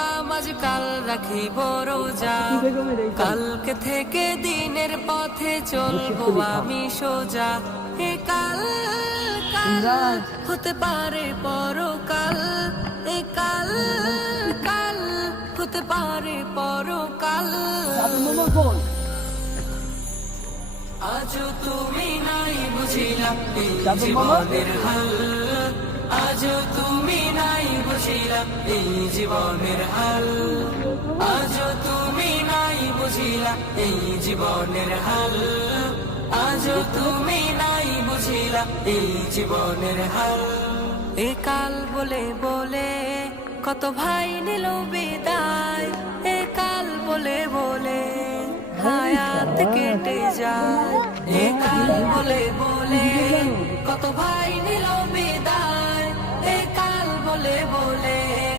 নামাজ কাল রাখিব রোজা, কালকে থেকে দিনের পথে চলবো আমি সোজা। এ কাল কাল হতে পারে পরকাল, এ কাল কাল হতে পারে পরকাল। আজও তুমি নাই বুঝিলা এই জীবনের হাল, আজও তুমি নাই বুঝিলা এই জীবনের হাল, আজও তুমি নাই বুঝিলা এই জীবনের হাল, আজও তুমি নাই বুঝিলা এই জীবনের হাল। এ কাল বলে বলে কত ভাই নিল বিদায়, এ কাল বলে বলে হায়াত কেটে যায়, এ কাল বলে বলে কত ভাই নিল বিদায়, এ কাল বলে বলে